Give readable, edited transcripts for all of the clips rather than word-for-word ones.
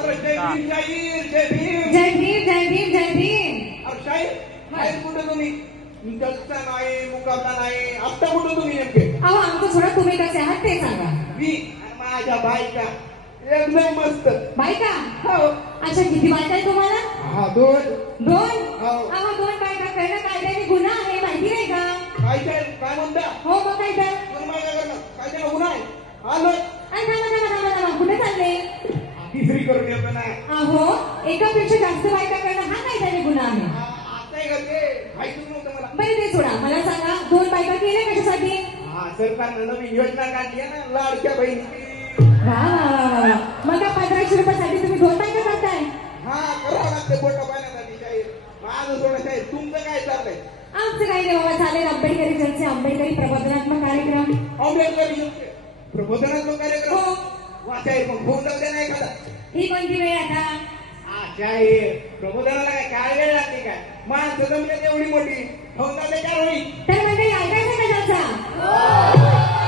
अरे जय भीम जय वीर जय भीम जय भीम जय भीम जय भीम. अरे शाहीर शाहीर कुठे तुम्ही इंटरचा नाही मुकाबला नाही आता कुठे तुम्ही नेमके अहो आमचं थोडं तुम्ही कसे आहात ते सांगा. मी आणि माझ्या बायका एकदम मस्त बायका. हो अच्छा किती बायका आहे तुम्हाला? हा दोन दोन. हो. अहो दोन बायका करणं कायद्याने गुन्हा आहे माहिती नाही का? काय म्हणता हो मग काय तर. दोन बायका करणं काय त्याला गुन्हा आहे आलो अरे थांबा कुठे चालले? तिसरी करून येतो ना अहो एकापेक्षा जास्त बायका करणं हा कायद्याने गुन्हा आहे. आता आहे का ते माहितीच नव्हतं मला बरं ते सोडा मला सांगा दोन बायका केल्या कशासाठी? हा सरकारनं नवीन योजना काढली आहे ना लाडक्या बहिणी वा मग त्या 1500 रुपयासाठी तुम्ही दोन बायका करताय? हा करावं लागतं पोटा पाण्यासाठी शाहीर माझं थोडं शाहीर तुमचं काय चाललंय आमचं काही नाही बाबा चालेल आंबेडकरी चर्चा आंबेडकरी प्रबोधनात्मक कार्यक्रम. आंबेडकरी प्रबोधनात्मक कार्यक्रम हो. वा शाहीर मग फोन लागते नाही एखादा ही कोणती वेळ आता? हा शाहीर प्रबोधनाला काय वेळ लागते काय माणसं जमल्यात एवढी मोठी फोन लागते काय होईल तर मंडळी ऐकायचं का चर्चा?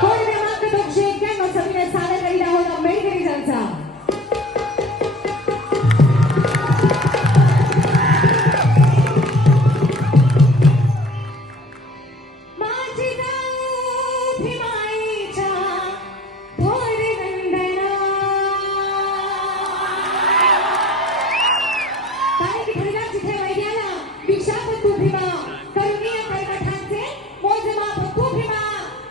कोण क्रमांक 291 समितीने सादर करीत आहोत आंबेडकरी चर्चा. माझी जाऊ भीमाईच्या थोर वंदना. कारण की ठरला जिथे वैद्याला विशाप तू भीमा करुणीय कर्कठांचे मोजमाप तू भीमा.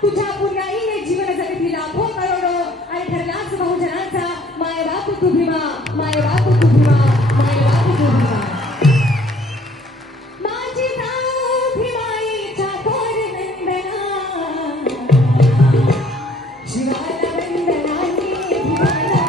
तुझ्या पुण्याईने जीवन जगती लाखो करोडो आणि ठरलाच बहुजनांचा मायबाप तू भीमा मायबाप तू भीमा मायबाप तू भीमा. माझी जाऊ भीमाईच्या थोर वंदना शिवाला वंदनाने भीमाला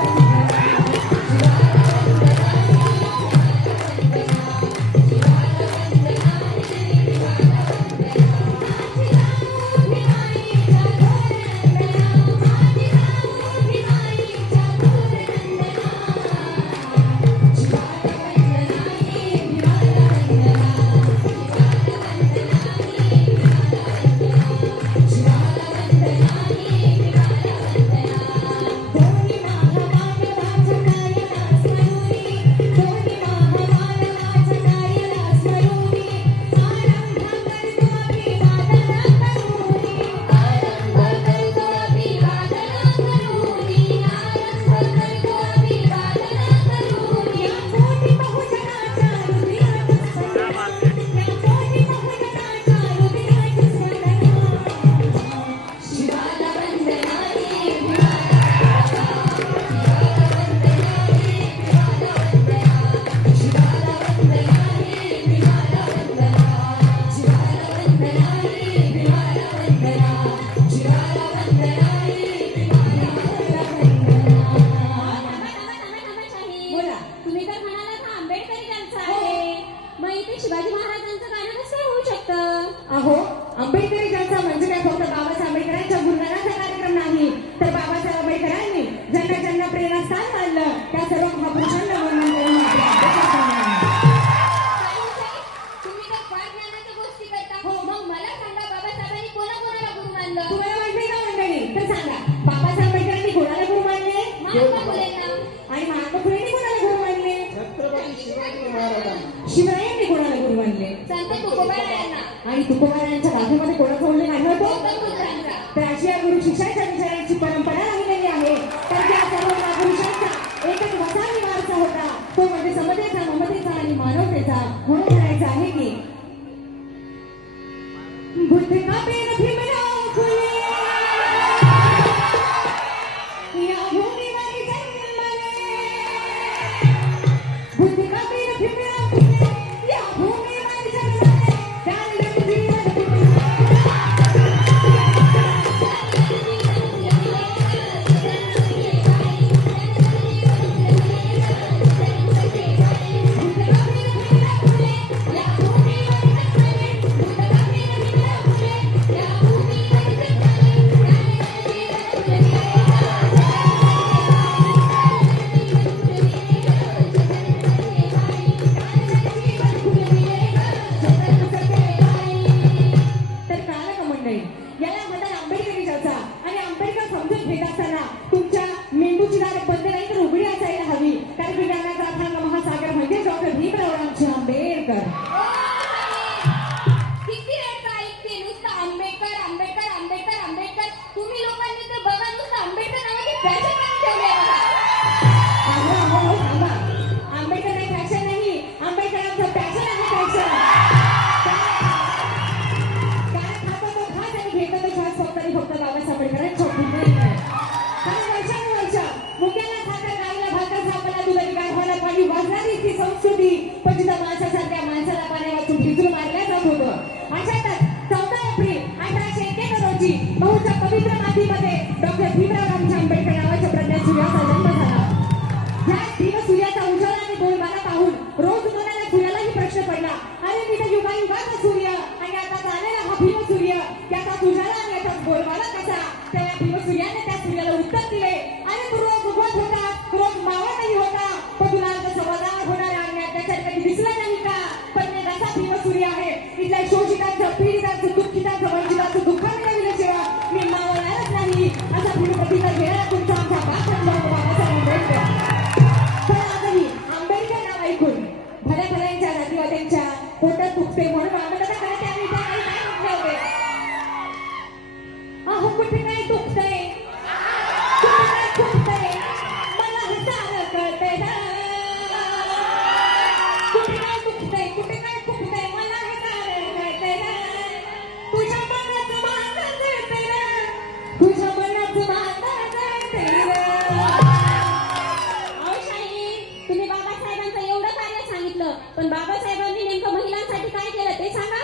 अहो आंबेडकरी चर्चा म्हणजे काय फक्त बाबासाहेब आंबेडकरांच्या गुणगानाचा कार्यक्रम नाही तर बाबासाहेब आंबेडकरांनी ज्यांना ज्यांना प्रेरणास्थान मानलं त्या सर्व महापुरुषांना वंदन करून आपल्या अभ्यासात तुम्ही तर फार ज्ञानाच्या गोष्टी करता. हो मग मला सांगा बाबासाहेबांनी कोणाकोणाला गुरु मानलं? तुम्हाला माहिती का मंडळी तर सांगा बाबासाहेब आंबेडकरांनी कोणाला गुरु मानले? महात्मा फुलेंना. आणि महात्मा फुलेंनी कोणाला गुरु मानले? छत्रपती शिवाजी महाराजांना शिवरायांनी कोणाला गुरु मानले? संत तुकोबारायांना. आणि तुकोबारायांच्या गाथेमध्ये कोणाचा उल्लेख आढळतो? गौतम बुद्धांचा. तर अशी या गुरु शिक्षणाच्या विचारांची परंपरा राहिलेली आहे. तर त्या सर्व महापुरुषांचा एकच वसावी वारसा होता तो म्हणजे समतेचा ममतेचा आणि मानवतेचा. म्हणून म्हणायचं आहे की बुद्ध का पेन भीमराव फुले या भूमीवर जन्मले. बुद्ध का पेन भीमराव फुले या भूमीवर जन्मले. त्यानंतर जीवन ती संस्कृती पण तिथं माणसासारख्या माणसाला पाण्यावर भिजून मारल्या जात होतं. अशातच 14 एप्रिल 1891 रोजी बहुच्या पवित्र मातीमध्ये डॉक्टर भीमराव रामजी आंबेडकर नावाच्या प्रज्ञात सूर्याचा जन्म झाला. या दिवस सूर्याचा उजाळा आणि बोलबाला पाहून रोज उगवणाऱ्या सूर्यालाही प्रश्न पडला, अरे मी तर युगायुगाचा सूर्य आणि आता आलेला हा भीम सूर्य, याचा उजाळा आणि याचा बोलबाला कसा? तेव्हा भीम सूर्याने त्या सूर्याला उत्तर दिले, अरे तू रोज उगवत होता, रोज मावळतही होता, पण तुला आता समाजावर होणारा अन्याय अत्याचार कधी दिसला नाही का? पण मी कसा भीम सूर्य आहे, इथल्या शोषितांचं, पीडितांचं, दुःखितांचं, वंचितांचं दुःख मिळविल्याशिवाय मी मावळणारच नाही, असा भीम प्रतिकार घेणारा तुमचा आमचा बाप बाबासाहेब आंबेडकर. पण आजही आंबेडकर नाव ऐकून भल्या भल्यांच्या जातीवाद्यांच्या पोटात दुखते म्हणून आम्हाला काय त्यावेळी त्या काही काय म्हटले होते, अहो कुठे काय दुखतंय, कुठे काय खुपतंय, मला हे सारं कळतंय ना. कुठे काय दुखतंय, कुठे काय खुपतंय, मला हे सारं कळतंय ना. तुझ्या मनाचं मांजर जळतंय ना, तुझ्या मनाचं मांजर जळतंय ना. अहो शाहीर, तुम्ही बाबासाहेबांचं एवढं कार्य सांगितलं, पण बाबासाहेबांनी नेमकं महिलांसाठी काय केलं ते सांगा.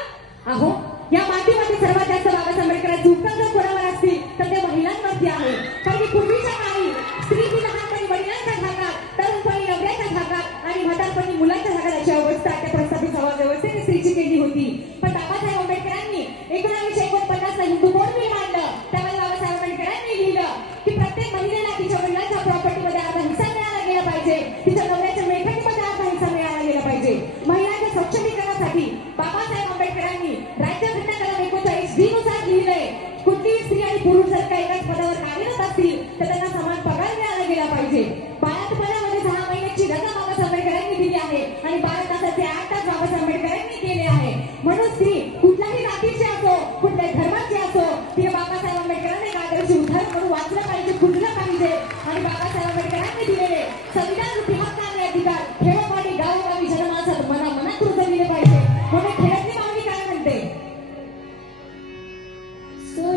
अहो या मातीमध्ये सर्वात जास्त बाबासाहेब आंबेडकरांची उपकार जर कोणावर असतील तर ते महिलांवरती आहे. कारण की पूर्वीच्या काळी स्त्री ही लहानपणी वडिलांच्या धाकात, तरुणपणी नवऱ्याच्या धाकात आणि म्हातारपणी मुलांच्या धाकात अशी अवस्था त्या प्रस्थापित समाज व्यवस्थेने स्त्रीची केली होती. पण बाबासाहेब आंबेडकरांनी 1949 ला हिंदू कोड बिल मांडलं. त्यामध्ये बाबासाहेब आंबेडकरांनी लिहिलं की प्रत्येक महिलेला तिच्या वडिलांच्या प्रॉपर्टीमध्ये अर्धा हिस्सा मिळाला गेला पाहिजे, तिच्या नवऱ्याच्या मेहनतीमध्ये अर्धा हिस्सा मिळाला गेला पाहिजे. महिलांच्या सक्षमीकरणासाठी बाबासाहेब आंबेडकरांनी राज्यघटना कलम 39 नुसार लिहिलंय, कुठलीही स्त्री आणि पुरुष जर का एकाच पदावर कार्यरत असतील तर त्यांना समान पगार मिळाला गेला पाहिजे. बाळंतपणामध्ये 6 महिन्याची रजा बाबासाहेब आंबेडकरांनी दिली आहे आणि 12 तासाचे 8 तास बाबासाहेब आंबेडकरांनी केले आहे. म्हणून स्त्री कुठल्याही जातीची असो, कुठल्याही धर्माची असो, तिने बाबासाहेब आंबेडकरांनी एक आदर्श उदाहरण म्हणून वाचलं पाहिजे, खुदलं पाहिजे. आणि बाबासाहेब आंबेडकरांनी दिलेले संविधान रूपी हक्क आणि अधिकार खेडोपाडी गावोगावी जनमानसात मनामनात रुजविले पाहिजे. म्हणून खेड्यातली मागणी काय म्हणते,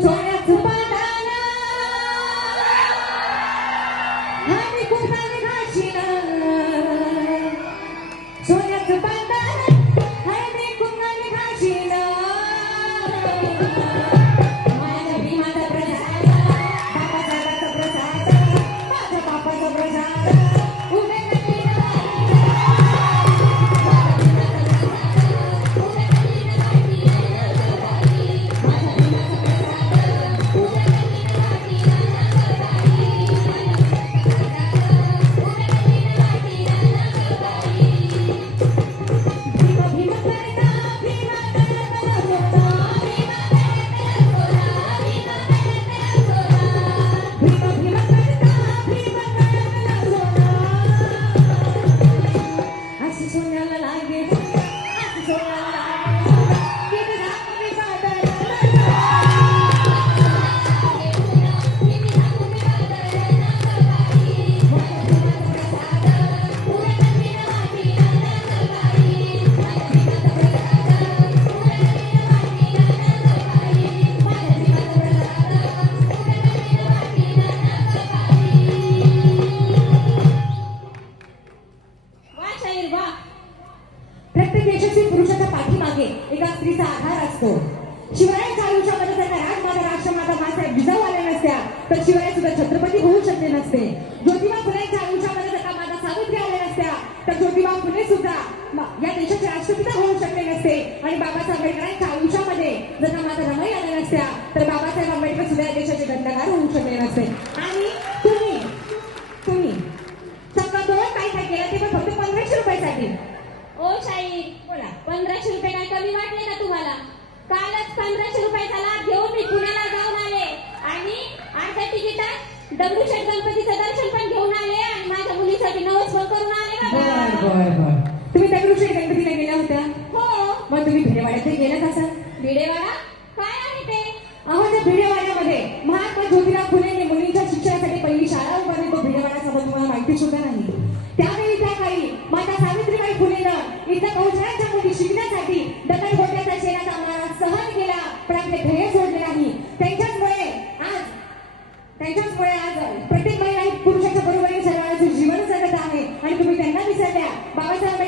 सोन्याचं पादान आणि कुंभाने घाशीन, सोन्याचं पादान आणि कुंभाने घाशीन, माझ्या भीमाचा प्रसाद, बाबासाहेबाचा प्रसाद, माझ्या बापाचा प्रसाद, उभे कठीण अशी सोन्याला लागे, अशी सोन्याला लागे, किती दाखवली बादल, वा शाहीर वा. प्रत्येक यशस्वी पुरुषाच्या पाठीमागे एका स्त्रीचा आधार असतो. शिवरायांच्या आयुष्यामध्ये जर का राजमाता राष्ट्रमाता मासाहेब जिजाऊ आल्या नसत्या तर शिवराय सुद्धा छत्रपती होऊ शकले नसते. ज्योतिबा फुलेंच्या आयुष्यामध्ये जर का माता सावित्री आल्या नसत्या तर ज्योतिबा फुले सुद्धा या देशाचे राष्ट्रपिता होऊ शकले नसते. आणि बाबासाहेब आंबेडकरांच्या आयुष्यामध्ये जर का माता रमाई आल्या नसत्या तर बाबासाहेब आंबेडकर सुद्धा या देशाचे घटनाकार होऊ शकले नसते. आणि तुम्ही समजा दोन काय केलं ते पण फक्त 1500 रुपयासाठी. ओ शाहीर, बोला. 1500 रुपये काय कमी वाटले का तुम्हाला? कालच 1500 रुपयाचा लाभ घेऊन मी पुण्याला जाऊन आले आणि अर्ध्या तिकिटात दगडूशेठ गणपतीचं दर्शन पण घेऊन आले आणि माझ्या मुलीसाठी नवस पण करून आले बाबा. तुम्ही दगडूशेठ गणपतीला गेल्या होत्या? हो. मग तुम्ही भिडेवाड्यात गेलात असाल. भिडेवाडा काय आहे ते? अहो त्या भिडेवाड्यामध्ये महात्मा ज्योतिराव फुलेंनी मुलींच्या शिक्षणासाठी पहिली शाळा उभारली. तो भिडेवाडा समोर तुम्हाला माहिती सुद्धा नाही. त्यावेळी त्या काळी माता सावित्रीबाई फुलेनं इथल्या कौशल्याच्या मुली शिकण्यासाठी दगडगोट्याचा शेणाचा मारा सहन केला, पण आपले ध्येय सोडले नाही. त्यांच्याचमुळे आज प्रत्येक महिला पुरुषाच्या बरोबरीने सर्वांचं जीवन जगत आहे आणि तुम्ही त्यांना विसरल्या. बाबासाहेब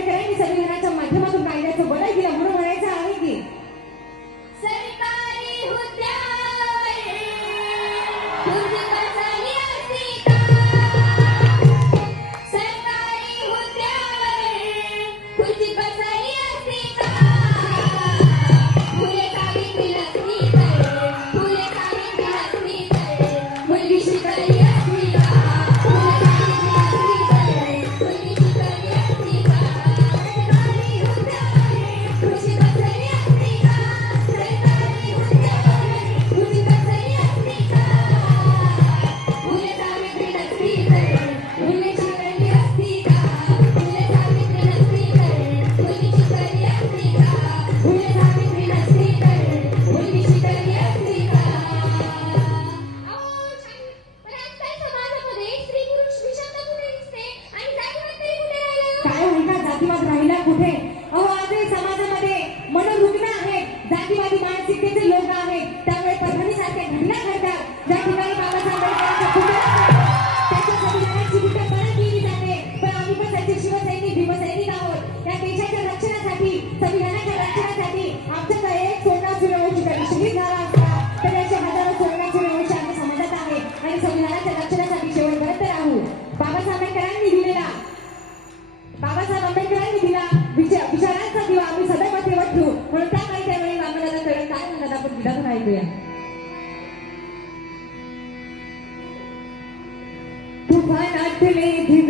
घातले